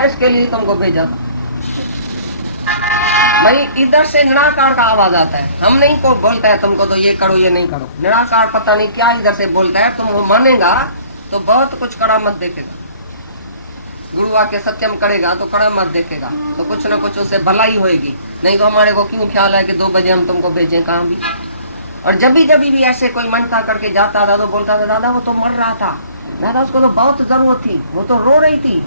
इसके लिए तुमको भेजा था भाई। इधर से निराकार का आवाज आता है, हम नहीं को बोलता है तुमको तो ये करो ये नहीं करो। निराकार पता नहीं क्या इधर से बोलता है, तुम वो मानेगा तो बहुत कुछ करामत देखेगा। गुरु आके सत्यम करेगा तो करामत देखेगा, तो कुछ न कुछ उससे भलाई होएगी। नहीं तो हमारे को क्यों ख्याल है कि 2 बजे हम तुमको भेजें कहाँ भी। और जब भी ऐसे कोई मनता करके जाता था तो बोलता था दादा वो तो मर रहा था, दादा उसको तो बहुत जरूरत थी, वो तो रो रही थी।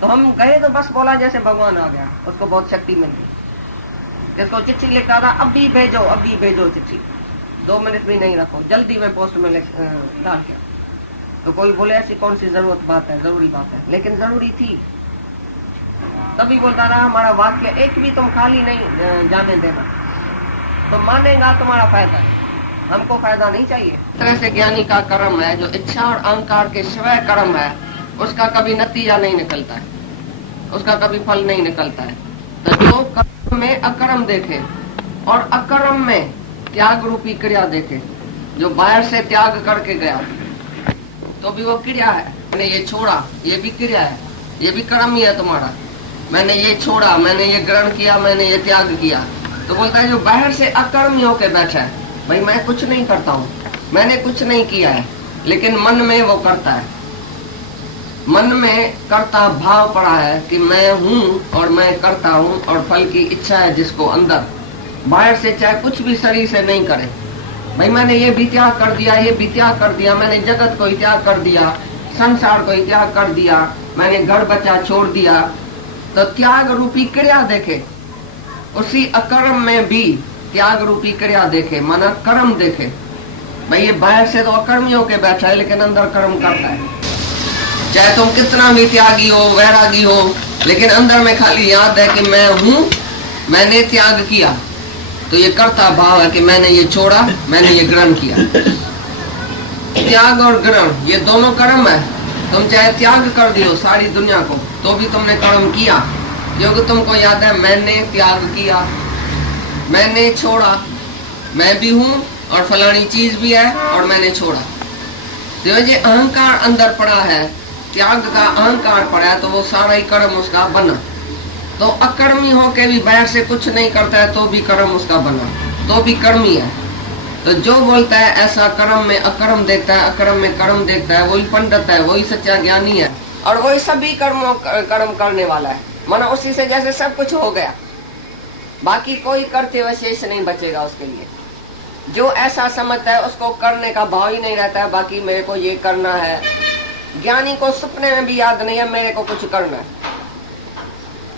तो हम गए तो बस बोला जैसे भगवान आ गया, उसको बहुत शक्ति मिल गई। जिसको चिट्ठी लिखा था अभी भेजो चिट्ठी, 2 मिनट भी नहीं रखो, जल्दी में पोस्ट में डाल के। तो कोई बोले ऐसी कौन सी जरूरत बात है, जरूरी बात है, लेकिन जरूरी थी। तभी बोलता रहा हमारा वाक्य एक भी तुम खाली नहीं जाने देना, तो मानेगा तुम्हारा फायदा है, हमको फायदा नहीं चाहिए। इस तरह से ज्ञानी का कर्म है, जो इच्छा और अहंकार के सिवाय कर्म है, उसका कभी नतीजा नहीं निकलता है, उसका कभी फल नहीं निकलता है। तो जो कर्म में अकर्म देखे और अकर्म में त्याग रूपी क्रिया देखे, जो बाहर से त्याग करके गया तो भी वो क्रिया है, मैंने ये छोड़ा ये भी क्रिया है, ये भी कर्म ही है तुम्हारा। मैंने ये छोड़ा, मैंने ये ग्रहण किया, मैंने ये त्याग किया। तो बोलता है जो बाहर से अकर्मी होके बैठा है, भाई मैं कुछ नहीं करता हूँ, मैंने कुछ नहीं किया है, लेकिन मन में वो करता है, मन में करता भाव पड़ा है कि मैं हूँ और मैं करता हूँ, और फल की इच्छा है जिसको अंदर। बाहर से चाहे कुछ भी शरीर से नहीं करे, भाई मैंने ये भी त्याग कर दिया, ये भी त्याग कर दिया, मैंने जगत को ही त्याग कर दिया, संसार को ही त्याग कर दिया, मैंने घर बच्चा छोड़ दिया। तो त्याग रूपी क्रिया देखे, उसी अकर्म में भी त्याग रूपी क्रिया देखे, मन कर्म देखे। भाई ये बाहर से तो अकर्मी होके बैठा है, लेकिन अंदर कर्म करता है। चाहे तुम कितना भी त्यागी हो, वैरागी हो, लेकिन अंदर में खाली याद है कि मैं हूँ, मैंने त्याग किया। तो ये कर्ता भाव है कि मैंने ये छोड़ा, मैंने ये ग्रहण किया। त्याग और ग्रहण ये दोनों कर्म है। तुम चाहे त्याग कर दियो सारी दुनिया को, तो भी तुमने कर्म किया, क्योंकि तुमको याद है मैंने त्याग किया, मैंने छोड़ा, मैं भी हूँ और फलानी चीज भी है और मैंने छोड़ा। तो ये अहंकार अंदर पड़ा है, त्याग का अहंकार पड़ा है, तो वो सारा ही कर्म उसका बना। तो अकर्मी होके भी बाहर से कुछ नहीं करता है तो भी कर्म उसका बना, तो भी कर्मी है। तो जो बोलता है ऐसा कर्म में अकर्म देखता है, अकर्म में कर्म देखता है, वही पंडित है, वही सच्चा ज्ञानी है, और वही सभी कर्म करने वाला है। माना उसी से जैसे सब कुछ हो गया, बाकी कोई करते हुए शेष नहीं बचेगा उसके लिए। जो ऐसा समझता है उसको करने का भाव ही नहीं रहता है, बाकी मेरे को ये करना है। ज्ञानी को सपने में भी याद नहीं है मेरे को कुछ करना है,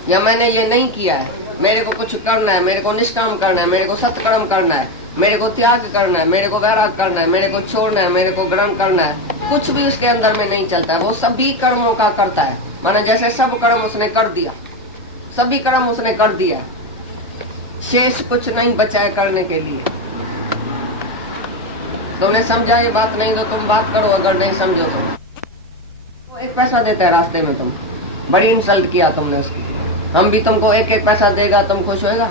या मैंने ये नहीं किया है, मेरे को कुछ करना है, मेरे को निष्काम करना है, मेरे को सत्कर्म करना है, मेरे को त्याग करना है, मेरे को वैराग करना है, मेरे को छोड़ना है, मेरे को ग्रहण करना है। कुछ भी उसके अंदर में नहीं चलता है, वो सभी कर्मों का करता है। माना जैसे सब कर्म उसने कर दिया, सभी कर्म उसने कर दिया, शेष कुछ नहीं बचा है करने के लिए। तुमने समझा ये बात? नहीं तो तुम बात करो, अगर नहीं समझो तो 1 पैसा देता है रास्ते में, तुम बड़ी इंसल्ट किया तुमने उसकी, हम भी तुमको 1-1 पैसा देगा, तुम खुश होएगा?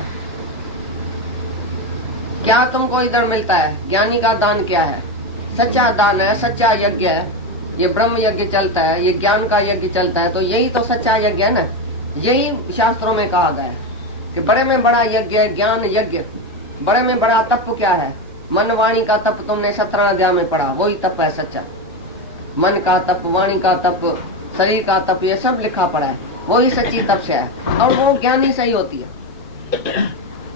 क्या तुमको इधर मिलता है? ज्ञानी का दान क्या है? सच्चा दान है, सच्चा यज्ञ है। ये ब्रह्म यज्ञ चलता है, ये ज्ञान का यज्ञ चलता है, तो यही तो सच्चा यज्ञ है ना। यही शास्त्रों में कहा गया है कि बड़े में बड़ा यज्ञ है ज्ञान यज्ञ। बड़े में बड़ा तप क्या है? मन वाणी का तप, तुमने 17 अध्याय में पढ़ा, वही तप है सच्चा। मन का तप, वाणी का तप, शरीर का तप, ये सब लिखा पड़ा है, वही सच्ची तपस्या है। और वो ज्ञानी से ही होती है।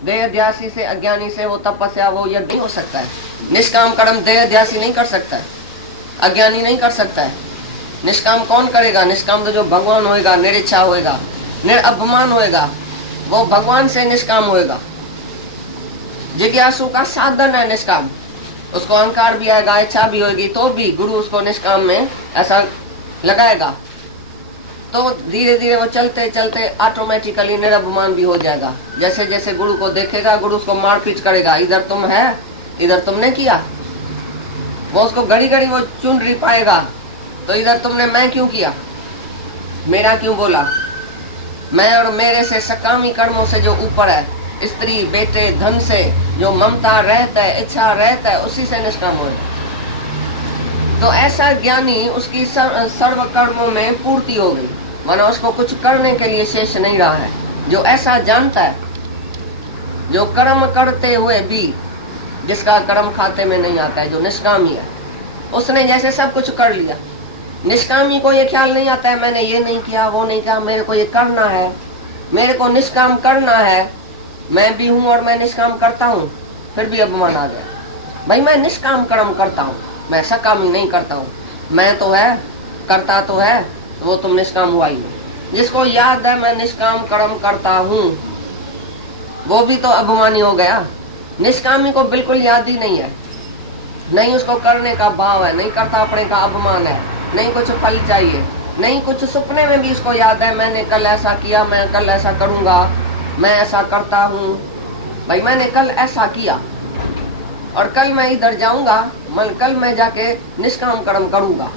देहध्यासी से, अज्ञानी से वो तपस्या, वो यज्ञ नहीं हो सकता है। निष्काम कर्म देहध्यासी नहीं कर सकता है, अज्ञानी नहीं कर सकता है। निष्काम कौन करेगा? निष्काम तो जो भगवान होएगा, निरिच्छा होएगा, निरअभिमान होएगा, वो भगवान से निष्काम होएगा। जिज्ञासु का साधन है निष्काम, उसको अहंकार भी आएगा, इच्छा भी होगी, तो भी गुरु उसको निष्काम में ऐसा लगाएगा, तो धीरे धीरे वो चलते चलते ऑटोमेटिकली निरअभिमान भी हो जाएगा। जैसे जैसे गुरु को देखेगा, गुरु उसको मार पीट करेगा, इधर तुम है, इधर तुमने किया। वो उसको घड़ी घड़ी वो चुन रही पाएगा, तो इधर तुमने मैं क्यों किया, मेरा क्यों बोला। मैं और मेरे से सकामी कर्मों से जो ऊपर है, स्त्री बेटे धन से जो ममता रहता है, इच्छा रहता है, उसी से निष्काम हो। तो ऐसा ज्ञानी, उसकी सर्व कर्मों में पूर्ति हो गई। मानो उसको कुछ करने के लिए शेष नहीं रहा है। जो ऐसा जानता है, जो कर्म करते हुए भी जिसका कर्म खाते में नहीं आता है, जो निष्कामी है, उसने जैसे सब कुछ कर लिया। निष्कामी को ये ख्याल नहीं आता है मैंने ये नहीं किया, वो नहीं किया, मेरे को ये करना है, मेरे को निष्काम करना है। मैं भी हूं और मैं निष्काम करता हूं, फिर भी अभिमान आ गया। भाई मैं निष्काम कर्म करता हूं, मैं सकामी नहीं करता हूं। मैं तो है, करता तो है, तो वो तुम निष्काम हुआ ही। जिसको याद है मैं निष्काम कर्म करता हूं, वो भी तो अभिमानी हो गया। निष्कामी को बिल्कुल याद ही नहीं है, नहीं उसको करने का भाव है, नहीं करता अपने का अभिमान है, नहीं कुछ फल चाहिए, नहीं कुछ सपने में भी उसको याद है मैंने कल ऐसा किया, मैं कल ऐसा करूंगा, मैं ऐसा करता हूं। भाई मैंने कल ऐसा किया और कल मैं इधर जाऊंगा, कल मैं जाके निष्काम कर्म करूंगा।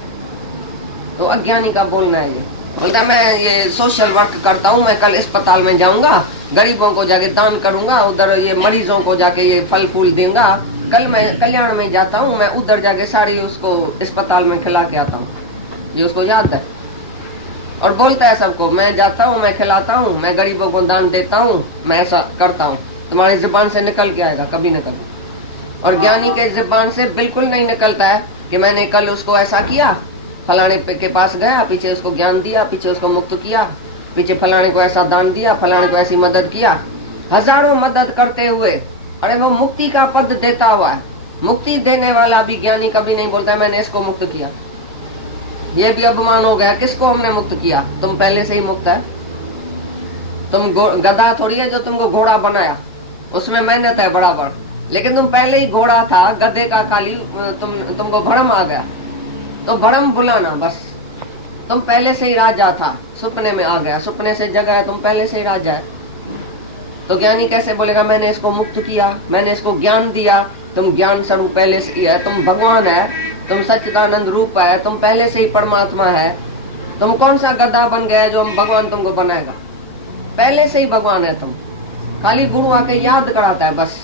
तो अज्ञानी का बोलना है ये। बोलता मैं ये सोशल वर्क करता हूँ, मैं कल अस्पताल में जाऊंगा, गरीबों को जाके दान करूंगा, उधर ये मरीजों को जाके ये फल फूल दूंगा, कल मैं कल्याण में जाता हूँ, मैं उधर जाके सारी उसको अस्पताल में खिला के आता हूँ। ये उसको याद है और बोलता है सबको मैं जाता हूँ, मैं खिलाता हूँ, मैं गरीबों को दान देता हूँ, मैं ऐसा करता हूँ। तुम्हारी जुबान से निकल के आएगा कभी न कभी। और ज्ञानी के जुबान से बिल्कुल नहीं निकलता है कि मैंने कल उसको ऐसा किया, फलाने के पास गया, पीछे उसको ज्ञान दिया, पीछे उसको मुक्त किया, पीछे फलाने को ऐसा दान दिया, फलाने को ऐसी मदद किया। हजारों मदद करते हुए अरे वो मुक्ति का पद देता हुआ है। मुक्ति देने वाला भी ज्ञानी कभी नहीं बोलता है मैंने इसको मुक्त किया। ये भी अभिमान हो गया, किसको हमने मुक्त किया? तुम पहले से ही मुक्त है। तुम गधा थोड़ी है जो तुमको घोड़ा बनाया, उसमें मेहनत है बराबर, लेकिन तुम पहले ही घोड़ा था, गधे का खाली तुमको भ्रम आ गया। तो भ्रम बुलाना बस, तुम पहले से ही राजा था, सपने में आ गया, सपने से जगा है, तुम पहले से ही राजा है। तो ज्ञानी कैसे बोलेगा मैंने इसको मुक्त किया, मैंने इसको ज्ञान दिया? तुम ज्ञान स्वरूप पहले से ही है, तुम भगवान है, तुम सच्चिदानंद रूप है, तुम पहले से ही परमात्मा है। तुम कौन सा गधा बन गया जो हम भगवान तुमको बनाएगा? पहले से ही भगवान है तुम, खाली गुरु आके याद कराता है बस,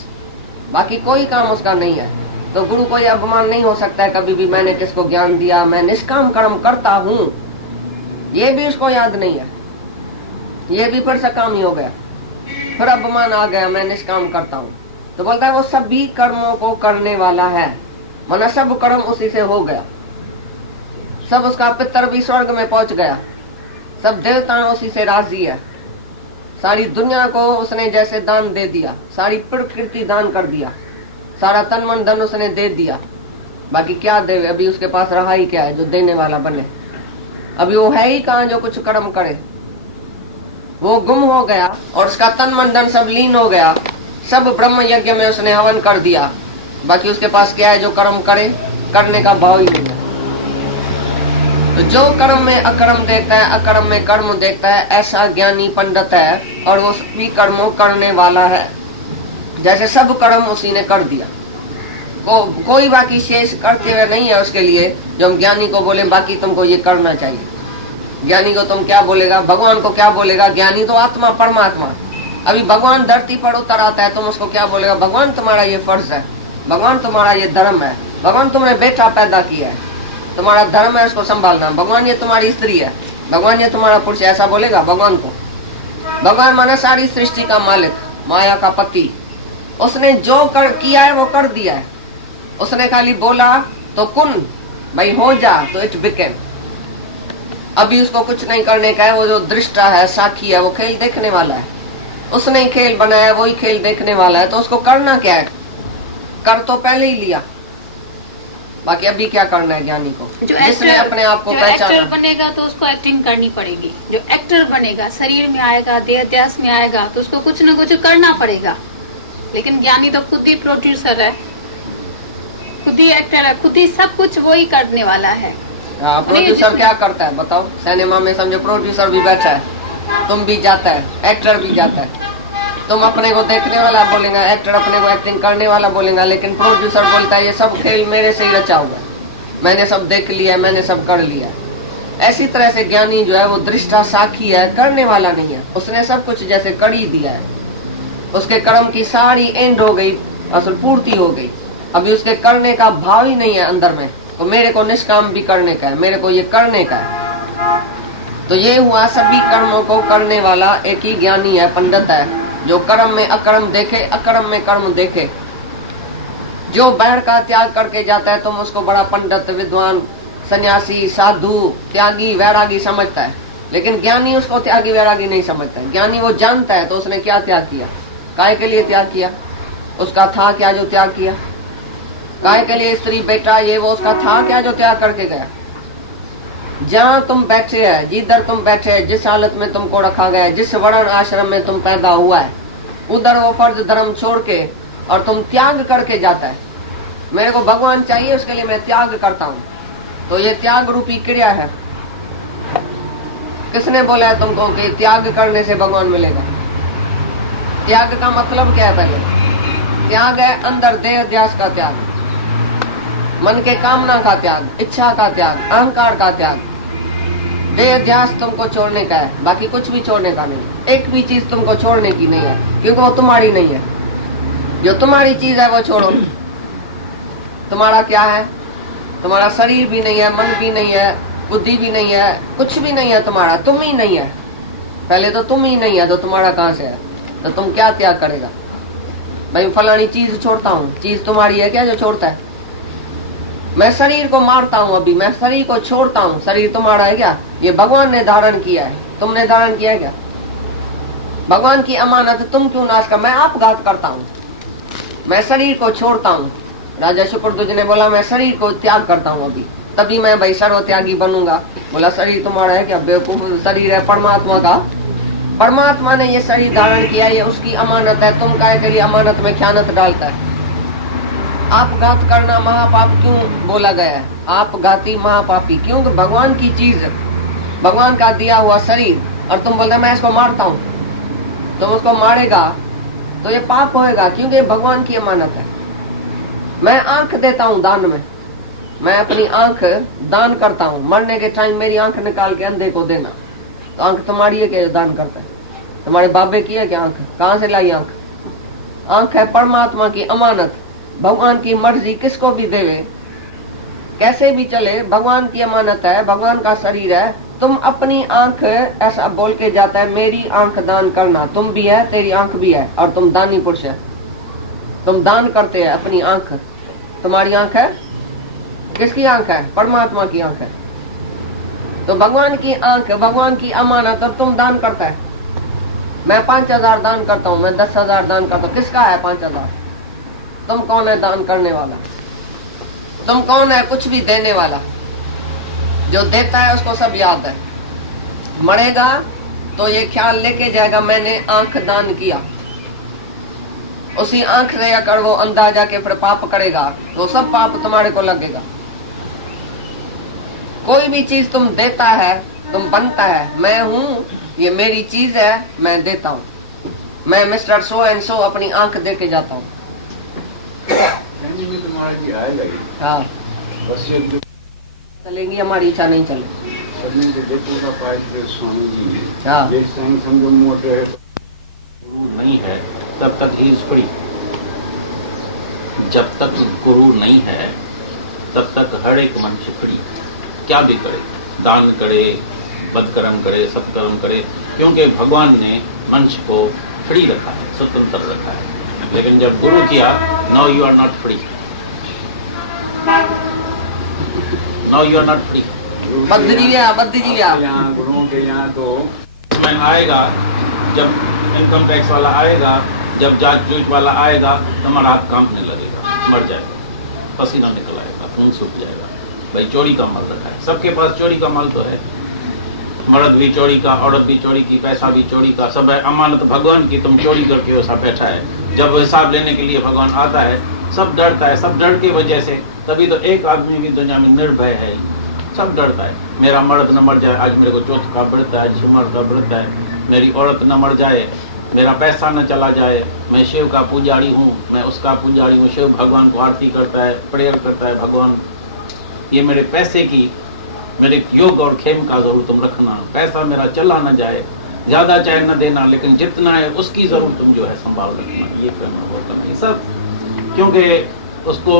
बाकी कोई काम उसका नहीं है। तो गुरु को यह अभिमान नहीं हो सकता है कभी भी मैंने किसको ज्ञान दिया, मैं निष्काम कर्म करता हूँ, ये भी उसको याद नहीं है। ये भी फिर सकामी हो गया, फिर अभिमान आ गया मैं निष्काम करता हूँ। तो बोलता है वो सभी कर्मों को करने वाला है, माना सब कर्म उसी से हो गया, सब उसका पितर भी स्वर्ग में पहुंच गया, सब देवता उसी से राजी है, सारी दुनिया को उसने जैसे दान दे दिया, सारी प्रकृति दान कर दिया, सारा तन मन धन उसने दे दिया। बाकी क्या दे? अभी उसके पास रहा ही क्या है जो देने वाला बने? अभी वो है ही कहाँ जो कुछ कर्म करे? वो गुम हो गया और उसका तन मन धन सब लीन हो गया, सब ब्रह्म यज्ञ में उसने हवन कर दिया। बाकी उसके पास क्या है जो कर्म करे? करने का भाव ही नहीं है। तो जो कर्म में अकर्म देखता है, अकर्म में कर्म देखता है, ऐसा ज्ञानी पंडित है और वो सभी कर्मों करने वाला है। जैसे सब कर्म उसी ने कर दिया, कोई बाकी शेष करते हुए नहीं है उसके लिए जो हम ज्ञानी को बोले बाकी तुमको ये करना चाहिए। ज्ञानी को तुम क्या बोलेगा? भगवान को क्या बोलेगा? ज्ञानी तो आत्मा परमात्मा। अभी भगवान धरती पर उतर आता है, तुम उसको क्या बोलेगा? भगवान तुम्हारा ये फर्ज है, भगवान तुम्हारा ये धर्म है, भगवान तुमने बेटा पैदा किया है, तुम्हारा धर्म है उसको संभालना, भगवान ये तुम्हारी स्त्री है, भगवान ये तुम्हारा पुरुष है, ऐसा बोलेगा भगवान को? भगवान माना सारी सृष्टि का मालिक, माया का पति। उसने जो किया है वो कर दिया है, उसने खाली बोला तो कुन भाई हो जा, तो इट बिकेम। अभी उसको कुछ नहीं करने का है, वो जो दृष्टा है, साक्षी है, वो खेल देखने वाला है, उसने ही खेल बनाया, वही खेल देखने वाला है। तो उसको करना क्या है? कर तो पहले ही लिया, बाकी अभी क्या करना है ज्ञानी को? जिसने अपने आप को पहचाना। एक्टर बनेगा तो उसको एक्टिंग करनी पड़ेगी। जो एक्टर बनेगा, शरीर में आएगा, देह अध्यास में आएगा, तो उसको कुछ न कुछ करना पड़ेगा। लेकिन ज्ञानी तो खुद ही प्रोड्यूसर है, खुद ही एक्टर है, खुद ही सब कुछ वही करने वाला है। प्रोड्यूसर क्या करता है बताओ? सिनेमा में समझो प्रोड्यूसर भी बैठा है, तुम भी जाता है, एक्टर भी जाता है। तुम अपने को देखने वाला बोलेगा, एक्टर अपने को एक्टिंग करने वाला बोलेगा, लेकिन प्रोड्यूसर बोलता है ये सब खेल मेरे से ही रचा हुआ है, मैंने सब देख लिया, मैंने सब कर लिया। ऐसी तरह से ज्ञानी जो है वो दृष्टा साक्षी है, करने वाला नहीं है। उसने सब कुछ जैसे कर ही दिया है, उसके कर्म की सारी एंड हो गई, असल पूर्ति हो गई। अभी उसके करने का भाव ही नहीं है अंदर में, तो मेरे को निष्काम भी करने का है, मेरे को ये करने का है। तो ये हुआ सभी कर्मों को करने वाला एक ही ज्ञानी है, पंडित है, जो कर्म में अकर्म देखे, अकर्म में कर्म देखे। जो बैर का त्याग करके जाता है तुम उसको बड़ा पंडित, विद्वान, सन्यासी, साधु, त्यागी, वैरागी समझता है, लेकिन ज्ञानी उसको त्यागी वैरागी नहीं समझता है। ज्ञानी वो जानता है तो उसने क्या त्याग किया, काय के लिए त्याग किया, उसका था क्या जो त्याग किया, काय के लिए स्त्री बेटा ये वो उसका था क्या जो त्याग करके गया। जहाँ तुम बैठे है, जिधर तुम बैठे है, जिस हालत में तुमको रखा गया है, जिस वर्ण आश्रम में तुम पैदा हुआ है, उधर वो फर्ज धर्म छोड़ के और तुम त्याग करके जाता है। मेरे को भगवान चाहिए उसके लिए मैं त्याग करता हूँ, तो ये त्याग रूपी क्रिया है। किसने बोला है तुमको कि त्याग करने से भगवान मिलेगा? त्याग का मतलब क्या है? पहले त्याग है अंदर देह ध्यास का त्याग, मन के कामना का त्याग, इच्छा का त्याग, अहंकार का त्याग। देह ध्यास तुमको छोड़ने का है, बाकी कुछ भी छोड़ने का नहीं। एक भी चीज तुमको छोड़ने की नहीं है, क्योंकि वो तुम्हारी नहीं है। जो तुम्हारी चीज है वो छोड़ो। तुम्हारा क्या है? तुम्हारा शरीर भी नहीं है, मन भी नहीं है, बुद्धि भी नहीं है, कुछ भी नहीं है तुम्हारा, तुम ही नहीं है। पहले तो तुम ही नहीं है तो तुम्हारा कहाँ से है? तो तुम क्या त्याग करेगा? भाई फलानी चीज छोड़ता हूँ, चीज तुम्हारी है क्या जो छोड़ता है? मैं शरीर को मारता हूँ, अभी मैं शरीर को छोड़ता हूँ, शरीर तुम्हारा है क्या? ये भगवान ने धारण किया है, तुमने धारण किया है क्या? भगवान की अमानत तुम क्यों नाश कर? मैं आपघात करता हूँ, मैं शरीर को छोड़ता हूँ। राजा शुक्रध्वज ने बोला मैं शरीर को त्याग करता हूँ अभी, तभी मैं भाई सर्व त्यागी बनूंगा। बोला शरीर तुम्हारा है क्या? बेवकूफ, शरीर है परमात्मा का। परमात्मा ने ये शरीर धारण किया, ये उसकी अमानत है। तुम काहे के लिए अमानत में ख्यानत डालता है? आपघात करना महापाप क्यों बोला गया है? आपघाती महापापी, क्योंकि भगवान की चीज, भगवान का दिया हुआ शरीर, और तुम बोलते मैं इसको मारता हूँ, तुम उसको मारेगा तो ये पाप होएगा, क्योंकि भगवान की अमानत है। मैं आंख देता हूँ दान में, मैं अपनी आंख दान करता हूँ। मरने के टाइम मेरी आंख निकाल के अंधे को देना, तो आंख तुम्हारी है क्या दान करता है? तुम्हारे बाबे की है क्या आंख? कहाँ से लाई आंख? आंख है परमात्मा की अमानत। भगवान की मर्जी किसको भी देवे, कैसे भी चले, भगवान की अमानत है, भगवान का शरीर है। तुम अपनी आंख ऐसा बोल के जाता है मेरी आंख दान करना, तुम भी है, तेरी आंख भी है, और तुम दानी पुरुष है, तुम दान करते हैं अपनी आंख। तुम्हारी आंख है, किसकी आंख है? परमात्मा की आंख है। तो भगवान की आंख, भगवान की अमानत, और तुम दान करता है। मैं 5000 दान करता हूँ, मैं 10,000 दान करता हूँ, किसका है 5000? तुम कौन है दान करने वाला? तुम कौन है कुछ भी देने वाला? जो देता है उसको सब याद है। मरेगा तो ये ख्याल लेके जाएगा मैंने आंख दान किया। उसी आंख से अगर वो अंधा जाके फिर पाप करेगा तो सब पाप तुम्हारे को लगेगा। कोई भी चीज तुम देता है, तुम बनता है, मैं हूँ, ये मेरी चीज है, मैं देता हूँ। मैं मिस्टर सो एंड सो अपनी आंख दे के जाता हूँ। हाँ चलेंगी, हमारी इच्छा नहीं चले। हाँ नहीं है तब तक ही फ्री। जब तक गुरु नहीं है तब तक हर एक मनुष्य फ्री, क्या भी करे, दान करे, बदकर्म करे, सत्कर्म करे, क्योंकि भगवान ने मनुष्य को फ्री रखा है, स्वतंत्र रखा है। लेकिन जब गुरु किया, now you are not free, now you are not free. गुरुओं के यहाँ तो समय आएगा जब इनकम टैक्स वाला आएगा, जब जांच जूझ वाला आएगा, तुम्हारा हाथ कांपने लगेगा, मर जाएगा, पसीना निकल आएगा, खून सूख जाएगा। भाई चोरी का माल रखा है, सबके पास चोरी का माल तो है, मर्द भी चोरी का, औरत भी चोरी की, पैसा भी चोरी का, सब है अमानत भगवान की। तुम चोरी करके वैसा बैठा है, जब हिसाब लेने के लिए भगवान आता है सब डरता है, सब डर की वजह से। तभी तो एक आदमी भी दुनिया में निर्भय है, सब डरता है मेरा मर्द न मर जाए, आज मेरे को चौथ का व्रत है, आज सिमर का व्रत है, मेरी औरत न मर जाए, मेरा पैसा न चला जाए, मैं शिव का पुजारी हूँ, मैं उसका पुजारी हूँ। शिव भगवान को आरती करता है, प्रेयर करता है, भगवान ये मेरे पैसे की, मेरे योग और खेम का जरूर तुम रखना, पैसा मेरा चला न जाए, ज्यादा चाहे न देना, लेकिन जितना है उसकी जरूर तुम जो है संभाल रखना। ये करना वो करना, ये सब क्योंकि उसको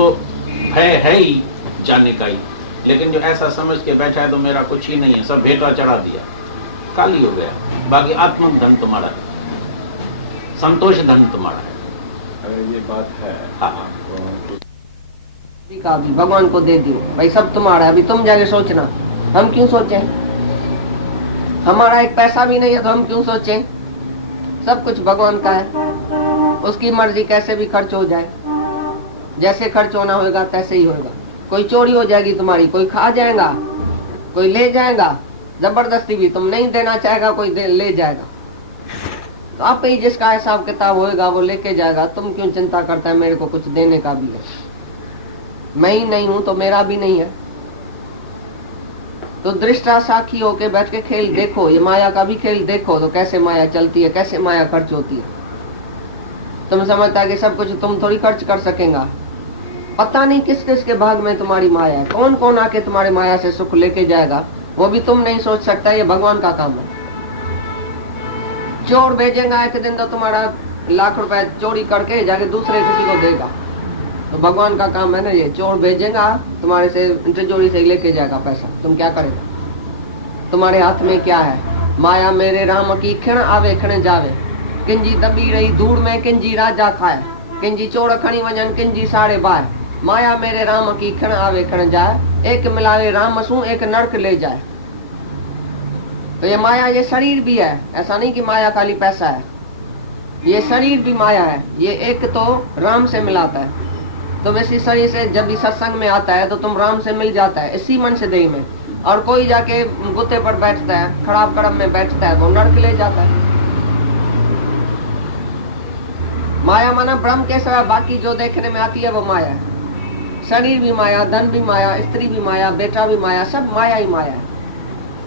है ही जाने का ही। लेकिन जो ऐसा समझ के बैठा है तो मेरा कुछ ही नहीं है, सब भेंटा चढ़ा दिया, खाली हो गया। बाकी आत्मक धन तुम्हारा है, संतोष धन तुम्हारा है। ये बात है। हाँ, का भी भगवान को दे दियो भाई, सब तुम्हारा है। अभी तुम जाके सोचना, हम क्यों सोचें? हमारा एक पैसा भी नहीं है तो हम क्यों सोचें? सब कुछ भगवान का है, उसकी मर्जी कैसे भी खर्च हो जाए, जैसे खर्च होना होगा तैसे ही होगा। कोई चोरी हो जाएगी तुम्हारी, कोई खा जाएगा, कोई ले जाएगा, जबरदस्ती भी तुम नहीं देना चाहेगा, कोई ले जाएगा। तो आप ही जिसका हिसाब किताब होएगा वो लेके जाएगा। तुम क्यों चिंता करता है मेरे को कुछ देने का भी है? मैं ही नहीं हूं तो मेरा भी नहीं है। तो दृष्टा साखी होके बैठ के खेल देखो, ये माया का भी खेल देखो तो कैसे माया चलती है, कैसे माया खर्च होती है। तुम समझता है कि सब कुछ तुम थोड़ी खर्च कर सकेगा। पता नहीं किस किस के भाग में तुम्हारी माया है, कौन कौन आके तुम्हारी माया से सुख लेके जाएगा वो भी तुम नहीं सोच सकता। ये भगवान का काम है। चोर भेजेगा एक दिन तो तुम्हारा लाख रुपए चोरी करके जाके दूसरे किसी को देगा, तो भगवान का काम है ना। ये चोर भेजेगा तुम्हारे से तिजोरी से लेके जाएगा पैसा, तुम क्या करेगा? तुम्हारे हाथ में क्या है? माया मेरे राम की क्षण आवे क्षण जावे, किंजी दबी रही धूड़ में किंजी राजा खाए, किंजी चोर खणी वजन किंजी साड़े बाय, माया मेरे राम की क्षण आवे क्षण जाए, एक मिलावे राम सू एक नरक ले जाए। तो ये माया, ये शरीर भी है, ऐसा नहीं कि माया खाली पैसा है। ये शरीर भी माया है। ये एक तो राम से मिलाता है, तुम इसी शरीर से जब भी सत्संग में आता है तो तुम राम से मिल जाता है इसी मन से देही में। और कोई जाके गुत्ते पर बैठता है, खराब कर्म में बैठता है, वो नरक ले जाता है। माया माना ब्रह्म के सिवा बाकी जो देखने में आती है वो माया है। शरीर भी माया, धन भी माया, स्त्री भी माया, बेटा भी माया, सब माया ही माया है।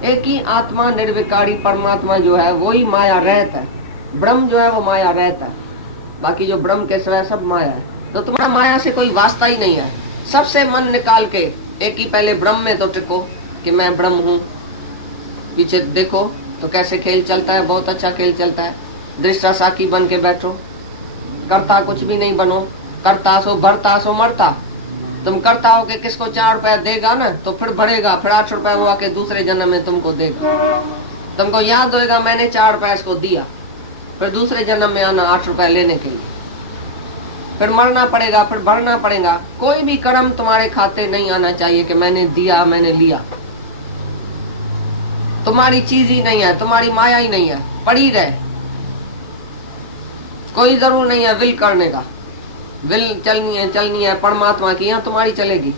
एक ही आत्मा निर्विकारी परमात्मा जो है वही माया रहता है। ब्रह्म जो है वो माया रहता है, बाकी जो ब्रह्म के सिवा सब माया है। तो तुम्हारा माया से कोई वास्ता ही नहीं है। सबसे मन निकाल के एक ही पहले ब्रह्म में तो टिको कि मैं ब्रह्म हूँ। पीछे देखो तो कैसे खेल चलता है, बहुत अच्छा खेल चलता है। दृष्टा साखी बन के बैठो, करता कुछ भी नहीं बनो। करता सो भरता सो मरता। तुम करता हो कि किसको 4 रुपए देगा ना तो फिर बढ़ेगा, फिर 8 रुपए हुआ के दूसरे जन्म में तुमको देगा। तुमको याद होएगा मैंने 4 रुपए इसको दिया, फिर दूसरे जन्म में आना 8 रुपए लेने के लिए, फिर मरना पड़ेगा, फिर भरना पड़ेगा। कोई भी कर्म तुम्हारे खाते नहीं आना चाहिए कि मैंने दिया मैंने लिया। तुम्हारी चीज ही नहीं है, तुम्हारी माया ही नहीं है, पड़ी रहे। कोई जरूर नहीं है विल करने का। विल चलनी है परमात्मा की, यहाँ तुम्हारी चलेगी।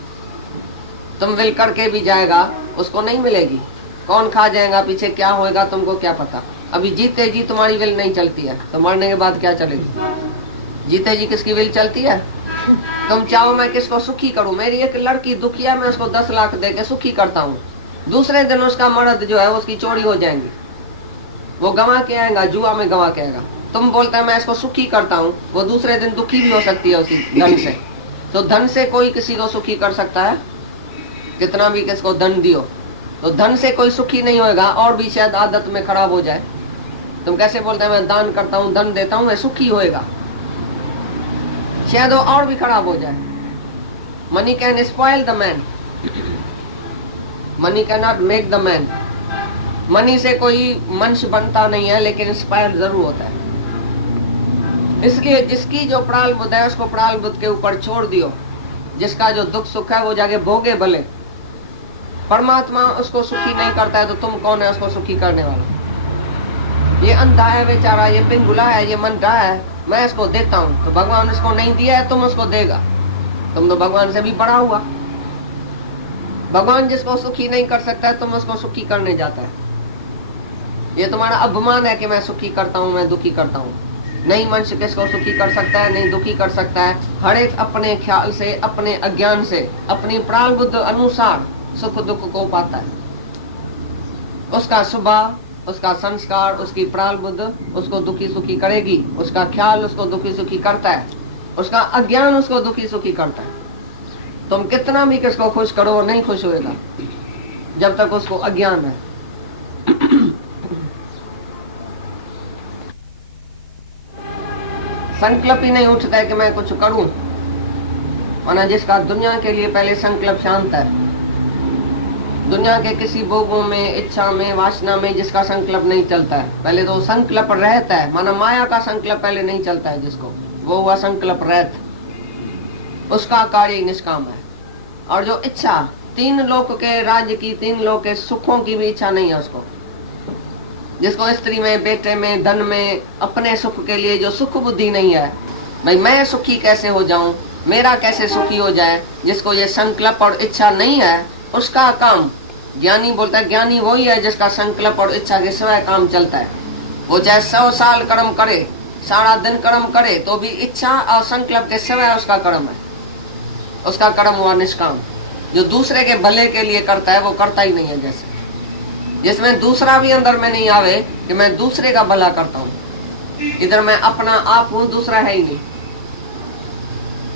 तुम विल करके भी जाएगा उसको नहीं मिलेगी। कौन खा जाएगा, पीछे क्या होएगा तुमको क्या पता। अभी जीते जी तुम्हारी विल नहीं चलती है तो मरने के बाद क्या चलेगी? जीते जी किसकी विल चलती है? तुम चाहो मैं किसको सुखी करूं, मेरी एक लड़की दुखी है, मैं उसको 10 लाख दे के सुखी करता हूँ। दूसरे दिन उसका मर्द जो है उसकी चोरी हो जाएंगी, वो गंवा के आएगा, जुआ में गंवा के आएगा। तुम बोलते हैं मैं इसको सुखी करता हूँ, वो दूसरे दिन दुखी भी हो सकती है उसी धन से। तो धन से कोई किसी को सुखी कर सकता है? कितना भी किसको धन दियो तो धन से कोई सुखी नहीं होगा, और भी शायद आदत में खराब हो जाए। तुम कैसे बोलते हैं मैं दान करता हूँ धन देता हूँ मैं सुखी होएगा, शायद वो और भी खराब हो जाए। Money can spoil the man, money can not make the man. Money से कोई मनुष्य बनता नहीं है, लेकिन स्पॉइल जरूर होता है। इसलिए जिसकी जो प्राल बुद्ध है उसको प्राल बुद्ध के ऊपर छोड़ दियो। जिसका जो दुख सुख है वो जाके भोगे भले। परमात्मा उसको सुखी नहीं करता है तो तुम कौन है उसको सुखी करने वाला? ये अंधा है बेचारा, ये पिंगुला है, ये मन रहा है, मैं इसको देता हूँ तो भगवान इसको नहीं दिया है, तुम उसको देगा। तुम तो भगवान से भी बड़ा हुआ। भगवान जिसको सुखी नहीं कर सकता है तुम उसको सुखी करने जाता है। ये तुम्हारा अभिमान है कि मैं सुखी करता हूँ मैं दुखी करता हूँ। नहीं, मनुष्य किसको सुखी कर सकता है, नहीं दुखी कर सकता है। हर एक अपने ख्याल से, अपने अज्ञान से, अपनी प्राण बुद्ध अनुसार सुख दुख को पाता है। उसका स्वभाव, उसका संस्कार, उसकी प्राण बुद्ध उसको दुखी सुखी करेगी। उसका ख्याल उसको दुखी सुखी करता है, उसका अज्ञान उसको दुखी सुखी करता है। तुम कितना भी किसको खुश करो वो नहीं खुश होएगा जब तक उसको अज्ञान है। संकल्प ही नहीं उठता है कि मैं कुछ करूं। माना जिसका दुनिया के लिए पहले संकल्प शांत है, दुनिया के किसी भोगों में, इच्छा में, वासना में जिसका संकल्प नहीं चलता है, पहले तो संकल्प रहता है, माना माया का संकल्प पहले नहीं चलता है जिसको, वो हुआ संकल्प रहत, उसका कार्य निष्काम है। और जो इच्छा, 3 लोक के राज्य की, 3 लोक के सुखों की भी इच्छा नहीं है उसको, जिसको स्त्री में, बेटे में, धन में, अपने सुख के लिए जो सुख बुद्धि नहीं है, भाई मैं सुखी कैसे हो जाऊं, मेरा कैसे सुखी हो जाए, जिसको ये संकल्प और इच्छा नहीं है, उसका काम ज्ञानी बोलता है। ज्ञानी वही है जिसका संकल्प और इच्छा के सिवाय काम चलता है। वो चाहे 100 साल कर्म करे, सारा दिन कर्म करे, तो भी इच्छा और संकल्प के सिवाय उसका कर्म है, उसका कर्म हुआ निष्काम। जो दूसरे के भले के लिए करता है वो करता ही नहीं है। जैसे जिसमें दूसरा भी अंदर में नहीं आवे कि मैं दूसरे का भला करता हूँ, इधर मैं अपना आप हूँ, दूसरा है ही नहीं।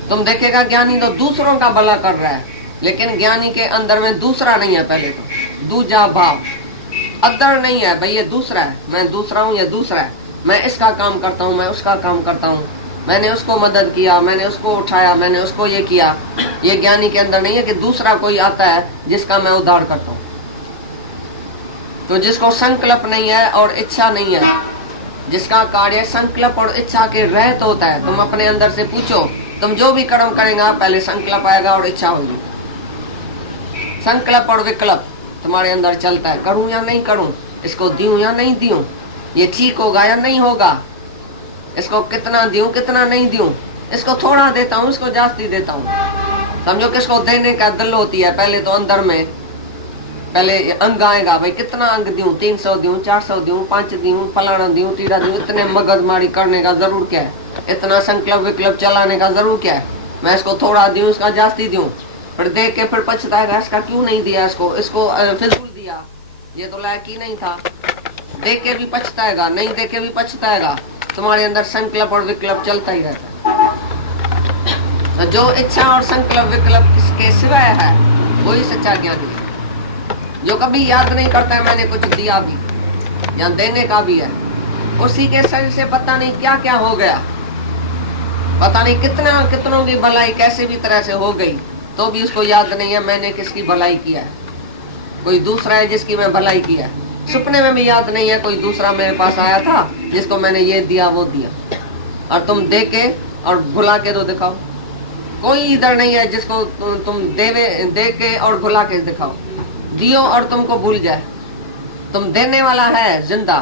तुम देखेगा ज्ञानी तो दूसरों का भला कर रहा है, लेकिन ज्ञानी के अंदर में दूसरा नहीं है। पहले तो दूजा भाव, अदर नहीं है, भाई ये दूसरा है, मैं दूसरा हूँ, ये दूसरा है, मैं इसका काम करता हूँ, मैं उसका काम करता हूँ, मैंने उसको मदद किया, मैंने उसको उठाया, मैंने उसको ये किया। ये ज्ञानी के अंदर नहीं है कि दूसरा कोई आता है जिसका मैं उद्धार करता हूँ। तो जिसको संकल्प नहीं है और इच्छा नहीं है, जिसका कार्य संकल्प और इच्छा के रहत होता है, तुम अपने अंदर से पूछो, तुम जो भी कर्म करेगा पहले संकल्प आएगा और इच्छा होगी। संकल्प और विकल्प तुम्हारे अंदर चलता है, करूं या नहीं करूं, इसको दूं या नहीं दूं, ये ठीक होगा या नहीं होगा, इसको कितना दूं कितना नहीं दूं, इसको थोड़ा देता हूं, इसको जास्ती देता हूं। समझो किसको देने का दिल होती है, पहले तो अंदर में पहले अंग आएगा, भाई कितना अंग दूं, 300 दूं, 400 दूं, 5 दूं, फलाना दूं, टीरा दूं, इतने मगजमारी करने का जरूर क्या है, इतना संकल्प विकल्प चलाने का जरूर क्या है, मैं इसको थोड़ा दूं, इसका जास्ती दूं, फिर देख के फिर पछताएगा, इसका क्यों नहीं दिया, इसको फिजूल दिया, ये तो लायक ही नहीं था। देख के भी पछताएगा, नहीं देख के भी पछताएगा। तुम्हारे अंदर संकल्प और विकल्प चलता ही रहता है। जो इच्छा और संकल्प विकल्प इसके सिवाय है वही सच्चा ज्ञानी है। जो कभी याद नहीं करता है मैंने कुछ दिया भी या देने का भी है, उसी के शरीर से पता नहीं क्या क्या हो गया, पता नहीं कितनों की भलाई कैसे भी तरह से हो गई, तो भी उसको याद नहीं है मैंने किसकी भलाई किया है। कोई दूसरा है जिसकी मैं भलाई किया है, सपने में भी याद नहीं है कोई दूसरा मेरे पास आया था जिसको मैंने ये दिया वो दिया। और तुम दे के और भुला के तो दिखाओ, कोई इधर नहीं है जिसको तुम दे के और भुला के दिखाओ। दियो और तुमको भूल जाए। तुम देने वाला है जिंदा,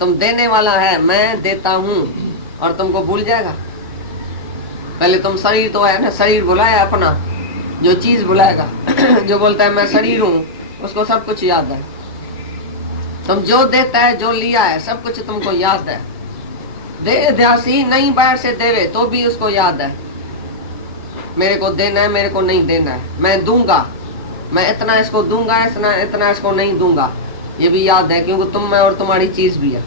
तुम देने वाला है, मैं देता हूँ, और तुमको भूल जाएगा। पहले तुम शरीर तो है ना, शरीर भुलाया अपना, जो चीज भुलाएगा जो बोलता है मैं शरीर हूँ, उसको सब कुछ याद है। तुम जो देता है, जो लिया है, सब कुछ तुमको याद है। दे ध्यासी नहीं बाहर से देवे तो भी उसको याद है, मेरे को देना है, मेरे को नहीं देना है, मैं दूंगा, मैं इतना इसको दूंगा, इतना इसको नहीं दूंगा, ये भी याद है, क्योंकि तुम में और तुम्हारी चीज भी है।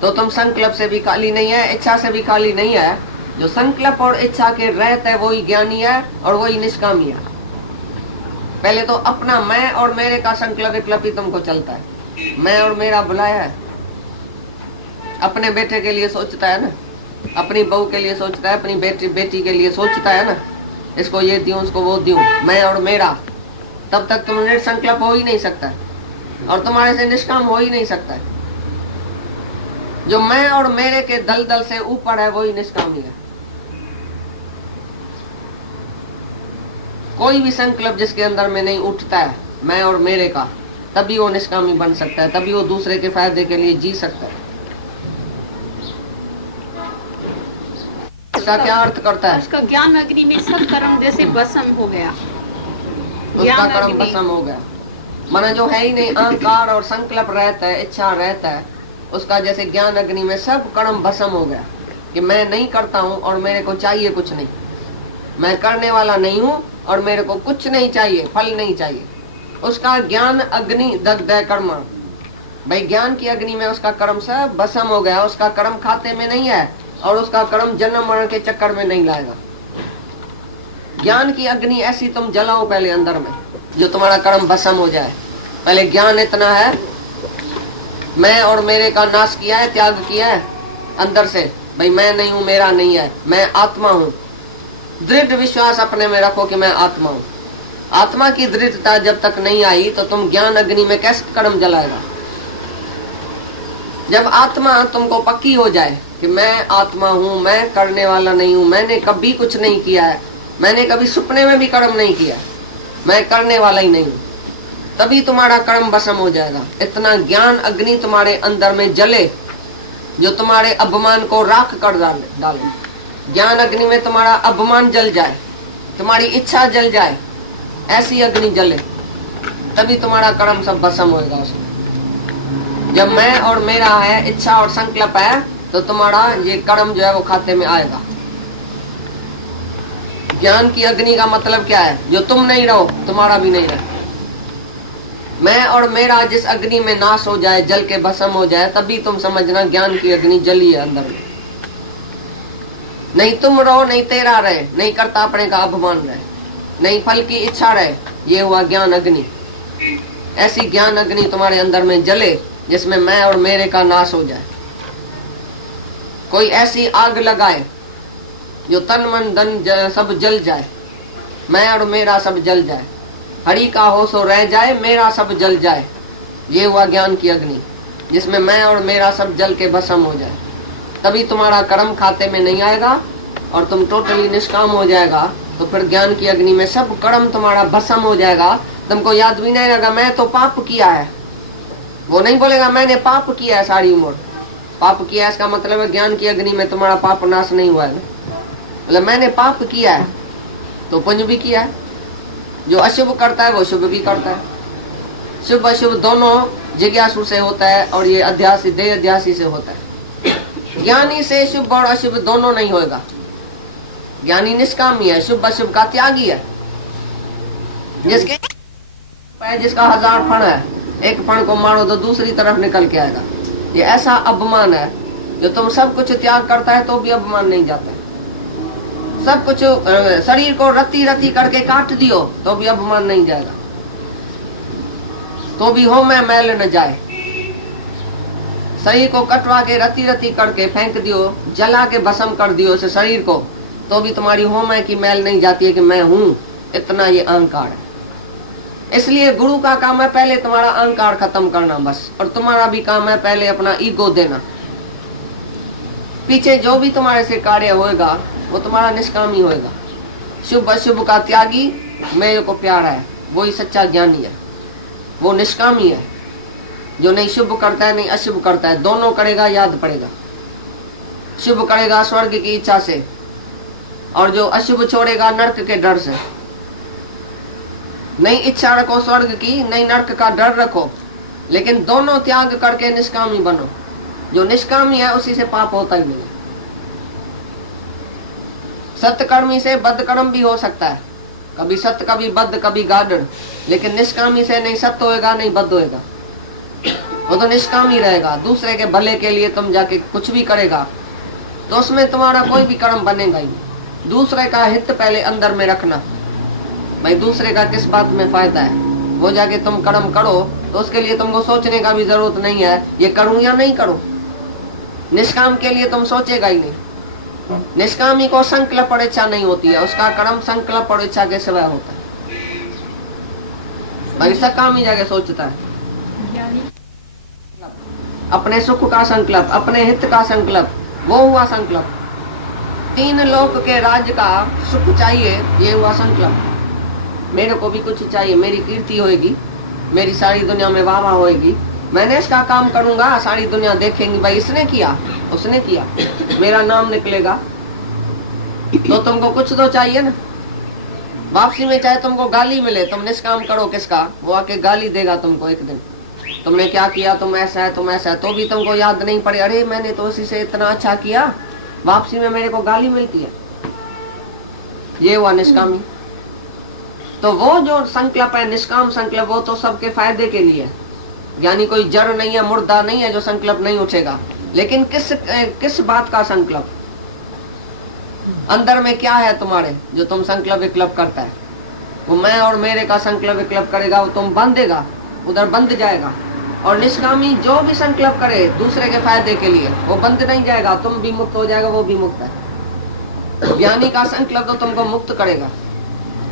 तो तुम संकल्प से भी खाली नहीं है, इच्छा से भी खाली नहीं है। जो संकल्प और इच्छा के रहते है वही ज्ञानी है और वही निष्कामी है। पहले तो अपना मैं और मेरे का संकल्प विकल्प ही तुमको चलता है। मैं और मेरा बुलाया है, अपने बेटे के लिए सोचता है ना, अपनी बहू के लिए सोचता है, अपनी बेटी के लिए सोचता है ना, इसको ये दूं, उसको वो दूं, मैं और मेरा। तब तक तुम निर्संकल्प हो ही नहीं सकता और तुम्हारे से निष्काम हो ही नहीं सकता। जो मैं और मेरे के दलदल से ऊपर है वही निष्कामी है। कोई भी संकल्प जिसके अंदर में नहीं उठता है मैं और मेरे का, तभी वो निष्कामी बन सकता है, तभी वो दूसरे के फायदे के लिए जी सकता है। इसका क्या अर्थ करता है? उसका ज्ञान अग्नि में सब कर्म जैसे भस्म हो गया, उसका कर्म भस्म हो गया। माना जो है ही नहीं, अहंकार और संकल्प रहता है, इच्छा रहता है, उसका जैसे ज्ञान अग्नि में सब कर्म भस्म हो गया कि मैं नहीं करता हूँ और मेरे को चाहिए कुछ नहीं, मैं करने वाला नहीं हूँ और मेरे को कुछ नहीं चाहिए, फल नहीं चाहिए। उसका ज्ञान अग्नि दग्ध कर्म, भाई ज्ञान की अग्नि में उसका कर्म सब भस्म हो गया। उसका कर्म खाते में नहीं है और उसका कर्म जन्म मरण के चक्कर में नहीं लाएगा। ज्ञान की अग्नि ऐसी तुम जलाओ पहले अंदर में, जो तुम्हारा कर्म भस्म हो जाए। पहले ज्ञान इतना है, मैं और मेरे का नाश किया है, त्याग किया है अंदर से, भाई मैं नहीं हूं, मेरा नहीं है, मैं आत्मा हूं। दृढ़ विश्वास अपने में रखो कि मैं आत्मा हूं। आत्मा की दृढ़ता जब तक नहीं आई तो तुम ज्ञान अग्नि में कैसे कर्म जलाएगा। जब आत्मा तुमको पक्की हो जाए कि मैं आत्मा हूँ, मैं करने वाला नहीं हूँ, मैंने कभी कुछ नहीं किया है, मैंने कभी सपने में भी कर्म नहीं किया, मैं करने वाला ही नहीं हूँ, तभी तुम्हारा कर्म भस्म हो जाएगा। इतना ज्ञान अग्नि तुम्हारे अंदर में जले जो तुम्हारे अभिमान को राख कर डाले। ज्ञान अग्नि में तुम्हारा अभिमान जल जाए, तुम्हारी इच्छा जल जाए, ऐसी अग्नि जले, तभी तुम्हारा कर्म सब भस्म होएगा उसमें। जब मैं और मेरा है, इच्छा और संकल्प है, तो तुम्हारा ये कर्म जो है वो खाते में आएगा। ज्ञान की अग्नि का मतलब क्या है? जो तुम नहीं रहो तुम्हारा भी नहीं रहे। मैं और मेरा जिस अग्नि में नाश हो जाए, जल के भस्म हो जाए, तभी तुम समझना ज्ञान की अग्नि जली है अंदर में। नहीं तुम रहो, नहीं तेरा रहे, नहीं करता अपने का अभिमान रहे, नहीं फल की इच्छा रहे, ये हुआ ज्ञान अग्नि। ऐसी ज्ञान अग्नि तुम्हारे अंदर में जले जिसमें मैं और मेरे का नाश हो जाए। कोई ऐसी आग लगाए जो तन मन धन सब जल जाए, मैं और मेरा सब जल जाए, हरि का हो सो रह जाए, मेरा सब जल जाए। ये हुआ ज्ञान की अग्नि जिसमें मैं और मेरा सब जल के भस्म हो जाए। तभी तुम्हारा कर्म खाते में नहीं आएगा और तुम टोटली निष्काम हो जाएगा। तो फिर ज्ञान की अग्नि में सब कर्म तुम्हारा भस्म हो जाएगा। तुमको याद भी नहीं रहेगा मैं तो पाप किया है। वो नहीं बोलेगा मैंने पाप किया है सारी उम्र। पाप किया है इसका मतलब है ज्ञान की अग्नि में तुम्हारा पाप नाश नहीं हुआ है। मतलब मैंने पाप किया है तो पुण्य भी किया है। जो अशुभ करता है वो शुभ भी करता है। शुभ अशुभ दोनों जिज्ञासु से होता है और ये अध्यासी देह अध्यासी से होता है। ज्ञानी से शुभ और अशुभ दोनों नहीं होगा। ज्ञानी निष्कामी है, शुभ अशुभ का त्यागी है। जिसका 1000 फण है, एक फण को मारो तो दूसरी तरफ निकल के आएगा। ये ऐसा अभिमान है जो तुम सब कुछ त्याग करता है तो भी अभिमान नहीं जाता है। सब कुछ शरीर को रत्ती रत्ती करके काट दियो तो भी अभिमान नहीं जाएगा, तो भी हो मैं मैल न जाए। शरीर को कटवा के रत्ती रत्ती करके फेंक दियो, जला के भस्म कर दियो उस शरीर को, तो भी तुम्हारी हो मैं की मैल नहीं जाती है कि मैं हूं। इतना ये अहंकार है। इसलिए गुरु का काम है पहले तुम्हारा अहंकार खत्म करना बस, और तुम्हारा भी काम है पहले अपना ईगो देना। पीछे जो भी तुम्हारे से कार्य होएगा वो तुम्हारा निष्कामी होएगा। शुभ अशुभ का त्यागी मेरे को प्यारा है, वो ही सच्चा ज्ञानी है। वो निष्कामी है जो नहीं शुभ करता है नहीं अशुभ करता है, दोनों करेगा याद पड़ेगा। शुभ करेगा स्वर्ग की इच्छा से, और जो अशुभ छोड़ेगा नरक के डर से। नहीं इच्छा रखो स्वर्ग की, नहीं नरक का डर रखो, लेकिन दोनों त्याग करके निष्कामी बनो। जो निष्कामी है उसी से पाप होता ही नहीं। सत्कर्मी से बदकर्म भी हो सकता है, कभी सत्य कभी बद कभी गार्डन, लेकिन निष्कामी से नहीं सत्य होएगा नहीं बद होएगा। वो तो निष्कामी रहेगा। दूसरे के भले के लिए तुम जाके कुछ भी करेगा तो उसमें तुम्हारा कोई भी कर्म बनेगा ही नहीं। दूसरे का हित पहले अंदर में रखना, भाई दूसरे का किस बात में फायदा है, वो जाके तुम कर्म करो तो उसके लिए तुमको सोचने का भी जरूरत नहीं है ये करूं या नहीं करूं। निष्काम के लिए तुम सोचेगा ही नहीं। निष्कामी को संकल्प और इच्छा नहीं होती है, उसका कर्म संकल्प और इच्छा के सिवाय होता है। भाई सकामी जाके सोचता है अपने सुख का संकल्प, अपने हित का संकल्प, वो हुआ संकल्प। 3 लोक के राज्य का सुख चाहिए, ये हुआ संकल्प। मेरे को भी कुछ चाहिए, मेरी कीर्ति होएगी, मेरी सारी दुनिया में वाह वाह होएगी, मैंने इसका काम करूंगा, सारी दुनिया देखेंगी भाई इसने किया उसने किया, मेरा नाम निकलेगा। तो तुमको कुछ तो चाहिए ना। वापसी में चाहे तुमको गाली मिले, तुम निष्काम करो किसका, वो आके गाली देगा तुमको एक दिन, तुमने क्या किया, तुम ऐसा है तुम ऐसा है, तो भी तुमको याद नहीं पड़े अरे मैंने तो उसी से इतना अच्छा किया, वापसी में मेरे को गाली मिलती है। ये हुआ निष्कामी। तो वो जो संकल्प है निष्काम संकल्प, वो तो सबके फायदे के लिए। यानी कोई जड़ नहीं है, मुर्दा नहीं है जो संकल्प नहीं उठेगा। लेकिन किस बात का संकल्प, अंदर में क्या है तुम्हारे जो तुम संकल्प विकल्प करता है। वो मैं और मेरे का संकल्प विकल्प करेगा, वो तुम बंधेगा, उधर बंध जाएगा। और निष्कामी जो भी संकल्प करे दूसरे के फायदे के लिए, वो बंध नहीं जाएगा, तुम भी मुक्त हो जाएगा, वो भी मुक्त है। ज्ञानी का संकल्प तो तुमको मुक्त करेगा।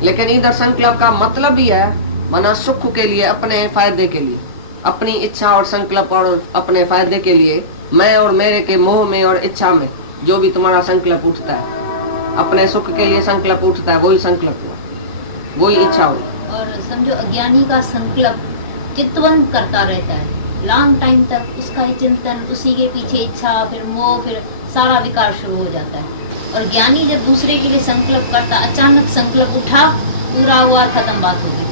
लेकिन इधर संकल्प का मतलब भी है माना सुख के लिए, अपने फायदे के लिए, अपनी इच्छा और संकल्प और अपने फायदे के लिए, मैं और मेरे के मोह में और इच्छा में जो भी तुम्हारा संकल्प उठता है, अपने सुख के लिए संकल्प उठता है, वही संकल्प हुआ, वही इच्छा हुई। और समझो अज्ञानी का संकल्प चित्तवन करता रहता है लॉन्ग टाइम तक, उसका ही चिंतन, उसी के पीछे इच्छा, फिर मोह, फिर सारा विकार शुरू हो जाता है। और ज्ञानी जब दूसरे के लिए संकल्प करता, अचानक संकल्प उठा, पूरा हुआ, खत्म बात होगी,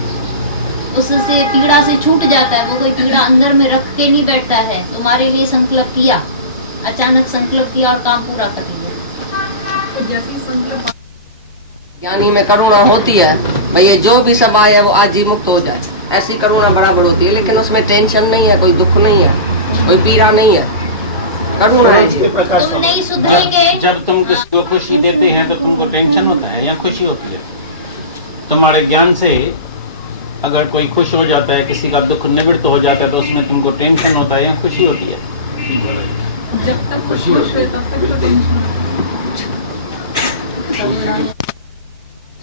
उससे पीड़ा से छूट जाता है। वो कोई पीड़ा अंदर में रख के नहीं बैठता है, तुम्हारे लिए संकल्प किया, अचानक संकल्प किया और काम पूरा कर दिया। ज्ञानी में करुणा होती है, भाई ये जो भी सब आया वो आज ही मुक्त हो जाए, ऐसी करुणा बराबर होती है। लेकिन उसमें टेंशन नहीं है, कोई दुख नहीं है, कोई पीड़ा नहीं है, करुणा है जी। तुम नहीं सुधरेंगे। जब तुम किसी को खुशी देते हैं तो तुमको टेंशन होता है या खुशी होती है? तुम्हारे ज्ञान से अगर कोई खुश हो जाता है, किसी का दुख निवृत्त हो जाता है, तो उसमें तुमको टेंशन होता है या खुशी होती है? जब तक खुश है तब तक तो टेंशन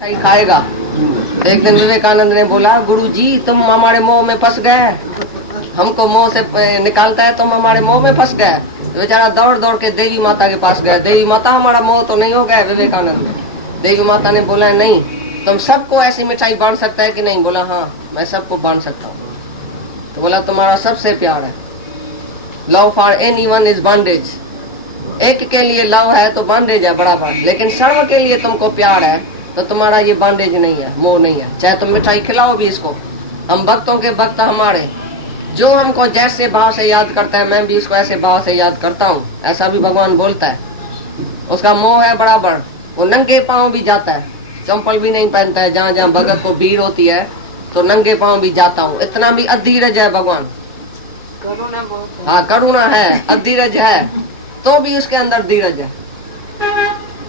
सही खाएगा। एक दिन विवेकानंद ने बोला, गुरुजी तुम हमारे मोह में फंस गए, हमको मोह से निकालता है, तुम हमारे मोह में फंस गए। तो बेचारा दौड़ दौड़ के देवी माता के पास गया, देवी माता हमारा मोह तो नहीं हो गया विवेकानंद? देवी माता ने बोला नहीं, तुम सबको ऐसी मिठाई बांट सकता है कि नहीं? बोला हाँ मैं सबको बांट सकता हूँ। तो बोला तुम्हारा सबसे प्यार है, love for anyone is bondage, एक के लिए लव है तो बॉन्डेज है बराबर, लेकिन सर्व के लिए तुमको प्यार है तो तुम्हारा ये बॉन्डेज नहीं है, मोह नहीं है। चाहे तुम मिठाई खिलाओ भी इसको, हम भक्तों के भक्त हमारे, जो हमको जैसे भाव से याद करता है मैं भी उसको ऐसे भाव से याद करता हूँ, ऐसा भी भगवान बोलता है। उसका मोह है बराबर, वो नंगे पांव भी जाता है, चंपल भी नहीं पहनता है, जहाँ जहाँ भगत को भीड़ होती है तो नंगे पांव भी जाता हूँ। इतना भी अधीरज है भगवान, हाँ करुणा है, अधीरज है, तो भी उसके अंदर धीरज है,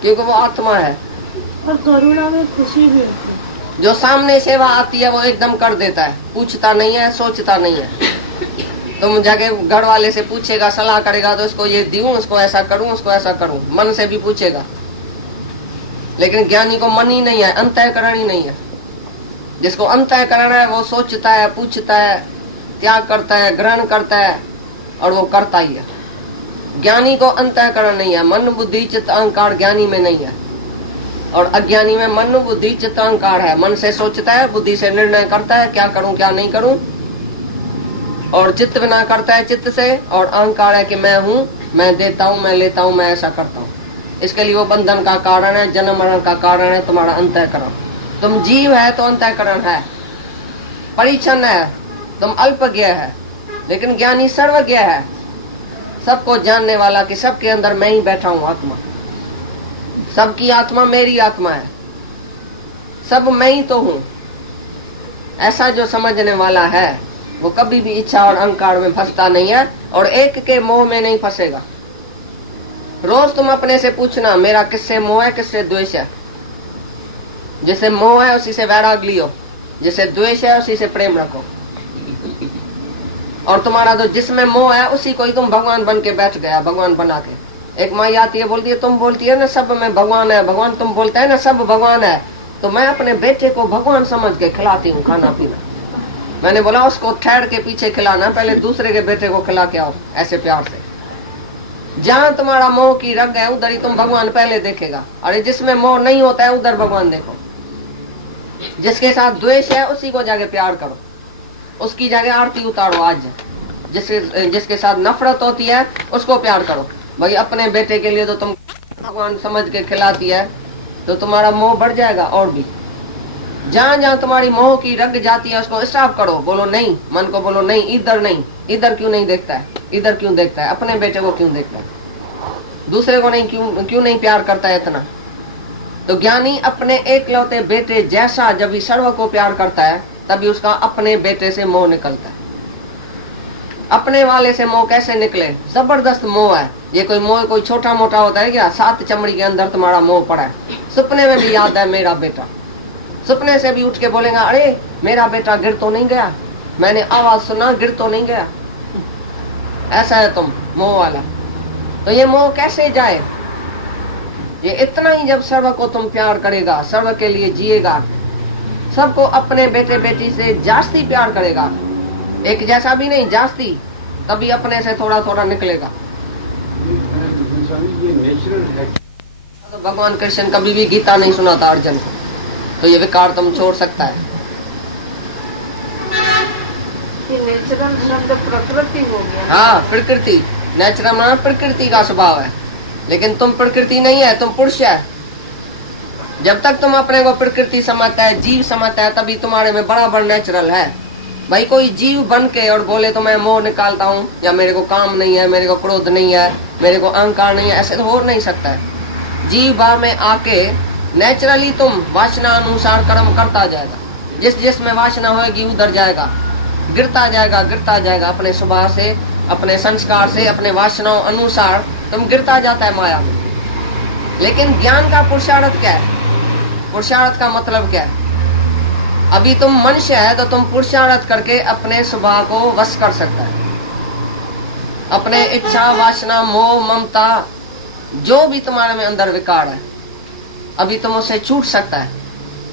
क्योंकि वो आत्मा है। और करुणा में खुशी भी है। जो सामने सेवा आती है वो एकदम कर देता है, पूछता नहीं है, सोचता नहीं है। तुम जाके घर वाले से पूछेगा, सलाह करेगा, तो उसको ये दूं, उसको ऐसा करूं, उसको ऐसा करूं, मन से भी पूछेगा। लेकिन ज्ञानी को मन ही नहीं है, अंतःकरण ही नहीं है। जिसको अंतःकरण है वो सोचता है, पूछता है, त्याग करता है, ग्रहण करता है, और वो करता ही है। ज्ञानी को अंतःकरण नहीं है, मन बुद्धि चित्त अहंकार ज्ञानी में नहीं है। और अज्ञानी में मन बुद्धि चित्त अहंकार है, मन से सोचता है, बुद्धि से निर्णय करता है क्या करूं क्या नहीं करूं, और चित्त बिना करता है चित्त से, और अहंकार है कि मैं हूं, मैं देता हूं, मैं लेता हूं, मैं ऐसा करता हूं। इसके लिए वो बंधन का कारण है, जन्म मरण का कारण है तुम्हारा अंतःकरण। तुम जीव है तो अंतःकरण है, परिच्छन है, तुम अल्पज्ञ है, लेकिन ज्ञानी सर्वज्ञ है, सबको जानने वाला कि सबके अंदर मैं ही बैठा हूं आत्मा, सबकी आत्मा मेरी आत्मा है, सब मैं ही तो हूं। ऐसा जो समझने वाला है वो कभी भी इच्छा और अहंकार में फंसता नहीं है, और एक के मोह में नहीं फंसेगा। रोज तुम अपने से पूछना, मेरा किससे मोह है, किससे द्वेष है। जिसे मोह है उसी से वैराग लियो, जिसे द्वेष है उसी से प्रेम रखो। और तुम्हारा तो जिसमें मोह है उसी को ही तुम भगवान बन के बैठ गया, भगवान बना के। एक माई आती है, बोलती है, तुम बोलती है ना सब में भगवान है, भगवान तुम बोलता है ना सब भगवान है, तो मैं अपने बेटे को भगवान समझ के खिलाती हूँ खाना पीना। मैंने बोला उसको ठहर के पीछे खिलाना, पहले दूसरे के बेटे को खिला के आओ ऐसे प्यार से। जहाँ तुम्हारा मोह की रग है उधर ही तुम भगवान पहले देखेगा। अरे जिसमें मोह नहीं होता है उधर भगवान देखो। जिसके साथ द्वेष है उसी को जाके प्यार करो, उसकी जगह आरती उतारो। आज जिसके साथ नफरत होती है उसको प्यार करो। भाई अपने बेटे के लिए तो तुम भगवान समझ के खिलाती है तो तुम्हारा मोह बढ़ जाएगा। और भी जहाँ जहाँ तुम्हारी मोह की रग जाती है उसको स्टॉप करो, बोलो नहीं, मन को बोलो नहीं, इधर नहीं, इधर क्यों नहीं देखता है, इधर क्यों देखता है, अपने बेटे को क्यों देखता है, दूसरे को नहीं क्यों नहीं प्यार करता है इतना। तो ज्ञानी अपने एकलौते बेटे जैसा जब भी सर्व को प्यार करता है तभी उसका अपने बेटे से मोह निकलता है। अपने वाले से मोह कैसे निकले? जबरदस्त मोह है ये। कोई मोह कोई छोटा मोटा होता है क्या? 7 चमड़ी के अंदर तुम्हारा मोह पड़ा है। सपने में भी याद है मेरा बेटा, सपने से भी उठ के बोलेगा, अरे मेरा बेटा गिर तो नहीं गया, मैंने आवाज सुना गिर तो नहीं गया। ऐसा है तुम मोह वाला। तो ये मोह कैसे जाए? ये इतना ही जब सर्व को तुम प्यार करेगा, सर्व के लिए जिएगा, सबको अपने बेटे बेटी से जास्ती प्यार करेगा, एक जैसा भी नहीं, जास्ती, तभी अपने से थोड़ा थोड़ा निकलेगा। ये नेचुरल है। तो भगवान कृष्ण कभी भी गीता नहीं सुनाता अर्जुन को, तो ये विकार तुम छोड़ सकता है। नेचुरल शब्द प्रकृति हो गया। हाँ, प्रकृति, नेचुरल माना प्रकृति का स्वभाव है, लेकिन तुम प्रकृति नहीं है, तुम पुरुष है। जब तक तुम अपने को प्रकृति समझता है, जीव समझता है, तभी तुम्हारे में बराबर नेचुरल है। भाई कोई जीव बन के और बोले तो मैं मोह निकालता हूँ, या मेरे को काम नहीं है, मेरे को क्रोध नहीं है, मेरे को अहंकार नहीं है, ऐसे तो हो नहीं सकता है। जीव भाव में आके नेचुरली तुम वासना अनुसार कर्म करता जाएगा, जिस जिसमें वासना होगी उधर जाएगा, गिरता जाएगा अपने स्वभाव से, अपने संस्कार से, अपने वासनाओं अनुसार तुम गिरता जाता है माया में। लेकिन ज्ञान का पुरुषार्थ क्या है? पुरुषार्थ का मतलब क्या है? अभी तुम मनुष्य है तो तुम पुरुषार्थ करके अपने स्वभाव को वश कर सकता है। अपने इच्छा, वासना, मोह, ममता, जो भी तुम्हारे में अंदर विकार है, अभी तुम उससे छूट सकता है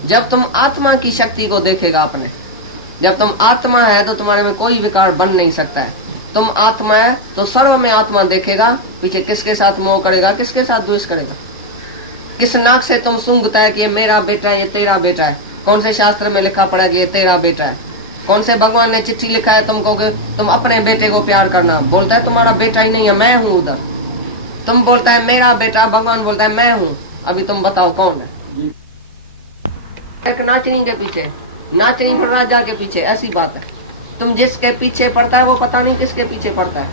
जब तुम आत्मा की शक्ति को देखेगा अपने। जब तुम आत्मा है तो तुम्हारे में कोई विकार बन नहीं सकता है। तुम आत्मा है तो सर्व में आत्मा देखेगा, पीछे किसके साथ मोह करेगा, किसके साथ द्वेष करेगा, किस नाक से तुम सूंघता है कि ये मेरा बेटा है, ये तेरा बेटा है, कौन से शास्त्र में लिखा पड़ा कि ये तेरा बेटा है, कौन से भगवान ने चिट्ठी लिखा है तुमको कि तुम अपने बेटे को प्यार करना, बोलता है तुम्हारा बेटा ही नहीं है, मैं हूँ उधर। तुम बोलता है मेरा बेटा, भगवान बोलता है मैं हूँ। अभी तुम बताओ कौन है? एक नाचनी के पीछे, नाचनी फिर राजा के पीछे, ऐसी बात है। तुम जिसके पीछे पड़ता है वो पता नहीं किसके पीछे पड़ता है।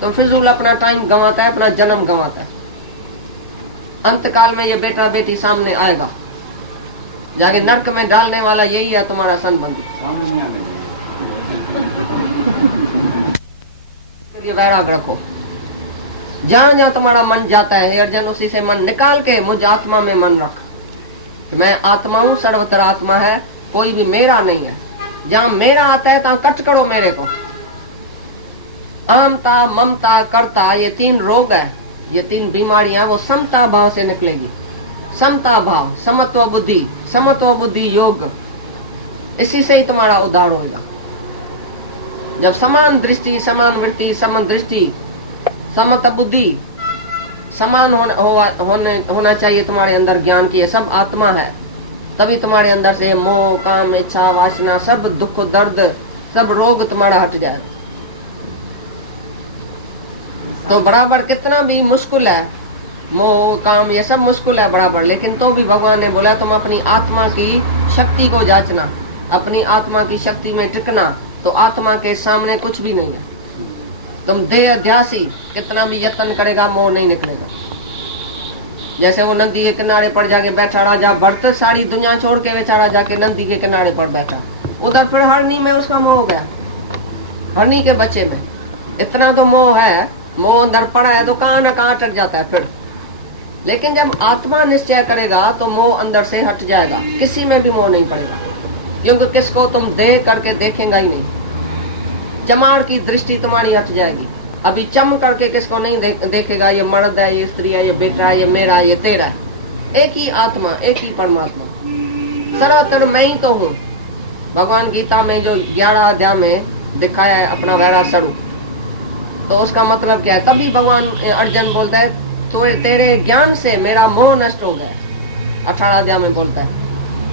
तुम फिजूल अपना टाइम गंवाता है, अपना जन्म गंवाता है। अंत काल में ये बेटा बेटी सामने आएगा, जाके नरक में डालने वाला यही है तुम्हारा संबंधी। सामने नहीं आने देंगे। ये वैराग रखो, जहां जहां तुम्हारा मन जाता है अर्जुन, उसी से मन निकाल के मुझ आत्मा में मन रख। मैं आत्मा हूँ, सर्वत्र आत्मा है, कोई भी मेरा नहीं है। जहां मेरा आता है तहां कट करो मेरे को। अहमता, ममता, कर्ता, ये तीन रोग है, ये तीन बीमारियां, वो समता भाव से निकलेगी। समता भाव, समत्व बुद्धि योग, इसी से ही तुम्हारा उद्धार होगा। जब समान दृष्टि, समान वृत्ति, समान दृष्टि, समत बुद्धि, समान होना चाहिए तुम्हारे अंदर ज्ञान की, ये सब आत्मा है, तभी तुम्हारे अंदर से मोह, काम, इच्छा, वासना, सब दुख, दर्द, सब रोग तुम्हारा हट जाए। तो बराबर कितना भी मुश्किल है, मोह, काम, ये सब मुश्किल है बराबर, लेकिन तो भी भगवान ने बोला तुम अपनी आत्मा की शक्ति को जांचना, अपनी आत्मा की शक्ति में टिकना, तो आत्मा के सामने कुछ भी नहीं है। तुम देह अध्यासी कितना भी यत्न करेगा, मोह नहीं निकलेगा। जैसे वो नदी के किनारे पर जाके बैठा राजा भरत, सारी दुनिया छोड़ के बेचारा जाके नदी के किनारे पर बैठा, उधर फिर हरनी में उसका मोह हो गया, हरनी के बच्चे में इतना तो मोह है, मोह अंदर पड़ा है तो कहाँ न कहाँ अटक जाता है फिर। लेकिन जब आत्मा निश्चय करेगा तो मोह अंदर से हट जाएगा, किसी में भी मोह नहीं पड़ेगा, क्योंकि किसको तुम देह करके देखेंगा ही नहीं। चमार की दृष्टि तुम्हारी हट जाएगी। अभी चम करके किसको नहीं देखेगा, ये मर्द है, ये स्त्री है, ये बेटा है, ये मेरा है, ये तेरा है। एक ही आत्मा, एक ही परमात्मा, सरासर मैं ही तो हूँ। भगवान गीता में जो 11 अध्याय में दिखाया है अपना वैरा स्वरूप, तो उसका मतलब क्या है? तभी भगवान अर्जुन बोलता है तो तेरे ज्ञान से मेरा मोह नष्ट हो गया। 18 अध्याय में बोलता है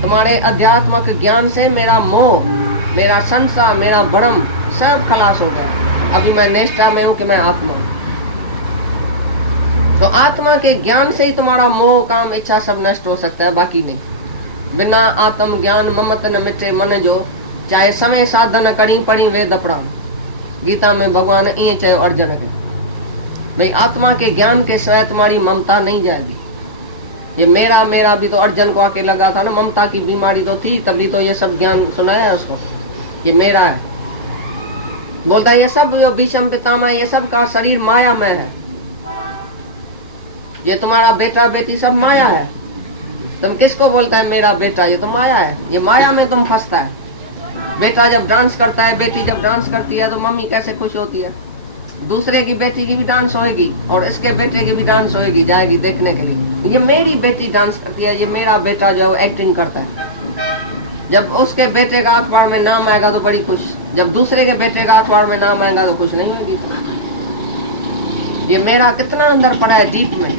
तुम्हारे अध्यात्मक ज्ञान से मेरा मोह, मेरा संसार, मेरा भ्रम सब खलास हो गया। अभी मैं निष्ठा में हूँ कि मैं आत्मा हूँ। तो आत्मा के ज्ञान से ही तुम्हारा मोह, काम, इच्छा सब नष्ट हो सकता है, बाकी नहीं। बिना आत्म ज्ञान ममत न मिटे मन जो, चाहे समय साधन करी पड़ी वेद अपराध। गीता में भगवान ये चाहे अर्जुन के भाई आत्मा के ज्ञान के सिवाय तुम्हारी ममता नहीं जाएगी। ये मेरा मेरा भी तो अर्जुन को आके लगा था ना, ममता की बीमारी तो थी, तभी तो ये सब ज्ञान सुनाया है उसको, ये मेरा है। बोलता है ये सब जो भीष्म पितामह, ये सब का शरीर माया में है, ये तुम्हारा बेटा बेटी सब माया है। तुम किसको बोलता है मेरा बेटा? ये तो माया है, ये माया में तुम फंसता है। बेटा जब डांस करता है, बेटी जब डांस करती है, तो मम्मी कैसे खुश होती है। दूसरे की बेटी की भी डांस होएगी और इसके बेटे की भी डांस होएगी, जाएगी देखने के लिए। ये मेरी बेटी डांस करती है, ये मेरा बेटा जो एक्टिंग करता है। जब उसके बेटे का अखबार में नाम आएगा तो बड़ी खुश, जब दूसरे के बेटे का अखबार में नाम आएगा तो खुश नहीं होगी। ये मेरा कितना अंदर पड़ा है डीप में,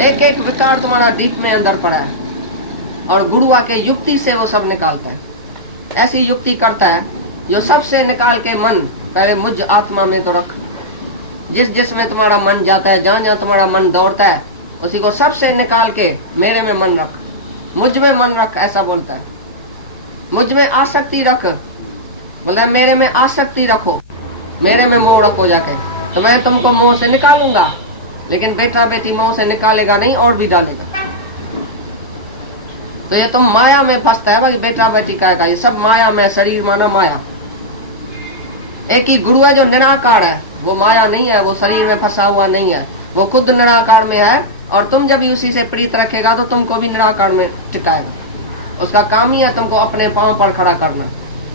एक एक विकार तुम्हारा डीप में अंदर पड़ा है, और गुरु आके युक्ति से वो सब निकालता है। ऐसी युक्ति करता है जो सबसे निकाल के मन पहले मुझ आत्मा में तो रख, जिस में तुम्हारा मन जाता है, जहां जहां तुम्हारा मन दौड़ता है, उसी को सबसे निकाल के मेरे में मन रख, मुझ में मन रख, ऐसा बोलता है। मुझ में आसक्ति रख, बोलता है मेरे में आसक्ति रखो, मेरे में मोह रखो जाके, तो मैं तुमको मोह से निकालूंगा। लेकिन बेटा बेटी मोह से निकालेगा नहीं, और भी डालेगा। तो ये तुम माया में फंसता है भाई, बेटा बेटी का ये सब माया में, शरीर माना माया। एक ही गुरु है जो निराकार है, वो माया नहीं है, वो शरीर में फंसा हुआ नहीं है, वो खुद निराकार में है। और तुम जब उसी से प्रीत रखेगा तो तुमको भी निराकार में टिकाएगा। उसका काम ही है तुमको अपने पांव पर खड़ा करना,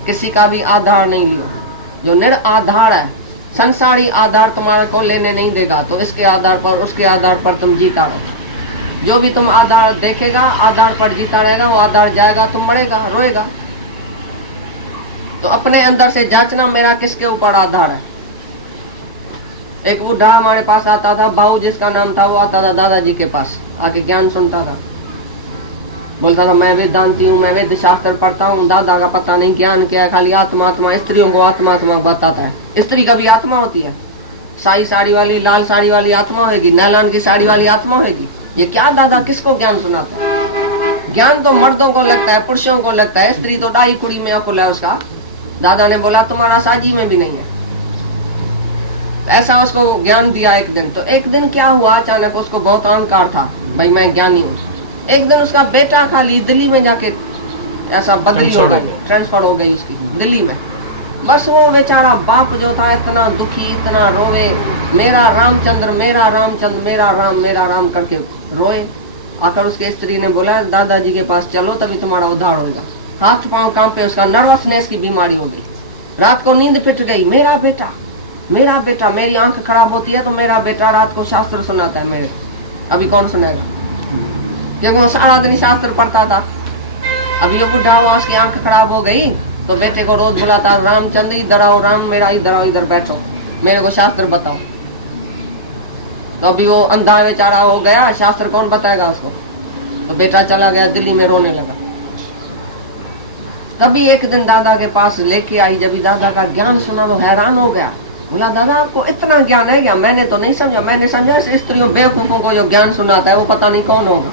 किसी का भी आधार नहीं लियो। जो निराधार है, संसारी आधार तुम्हारे को लेने नहीं देगा, तो इसके आधार पर उसके आधार पर तुम जीता रहो। जो भी तुम आधार देखेगा, आधार पर जीता रहेगा, वो आधार जाएगा, तुम मरेगा, रोएगा। तो अपने अंदर से जांचना मेरा किसके ऊपर आधार है। एक बूढ़ा हमारे पास आता था, बाबू जिसका नाम था, वो आता था दादाजी के पास, आके ज्ञान सुनता था। बोलता था मैं वेदांती हूँ, मैं वेद शास्त्र पढ़ता हूँ, दादा का पता नहीं ज्ञान क्या है, खाली आत्मा आत्मा, स्त्रियों को आत्मा आत्मा बताता है। स्त्री का भी आत्मा होती है, साई साड़ी वाली, लाल साड़ी वाली आत्मा होगी, नैलान की साड़ी वाली आत्मा होगी। ये क्या दादा किसको ज्ञान सुनाता है? ज्ञान तो मर्दों को लगता है, पुरुषों को लगता है, स्त्री तो डाई कुड़ी में अकुल है उसका। दादा ने बोला तुम्हारा साजी में भी नहीं है। ऐसा उसको ज्ञान दिया एक दिन। तो एक दिन क्या हुआ, अचानक उसको बहुत अहंकार था, भाई मैं ज्ञानी हूँ। एक दिन उसका बेटा खाली दिल्ली में जाके ऐसा बदली हो गई, ट्रांसफर हो गई उसकी दिल्ली में। बस वो बेचारा बाप जो था इतना दुखी, इतना रोवे, मेरा रामचंद्र, मेरा रामचंद्र, मेरा राम करके रोए। आकर उसके स्त्री ने बोला दादाजी के पास चलो, तभी तुम्हारा उद्धार होगा। हाथ पांव कांपे, उसका नर्वसनेस की बीमारी हो गई। रात को नींद पिट गई। मेरा बेटा, मेरी आंख खराब होती है तो मेरा बेटा रात को शास्त्र सुनाता है मेरे। अभी कौन सुनाएगा, क्योंकि वो सारा दिन शास्त्र पढ़ता था। अभी वो बुढ़ा हुआ, उसकी आंख खराब हो गई, तो बेटे को रोज बुलाता, रामचंद्र इधर आओ, राम मेरा इधर आओ, इधर बैठो, मेरे को शास्त्र बताओ। तो अभी वो अंधा बेचारा हो गया, शास्त्र कौन बताएगा उसको। तो बेटा चला गया दिल्ली में, रोने लगा। तभी एक दिन दादा के पास लेके आई, जब दादा का ज्ञान सुना तो हैरान हो गया। बोला दादा आपको इतना ज्ञान है क्या? मैंने तो नहीं समझा, मैंने समझा स्त्रियों बेवकूफों को जो ज्ञान सुनाता है वो पता नहीं कौन होगा।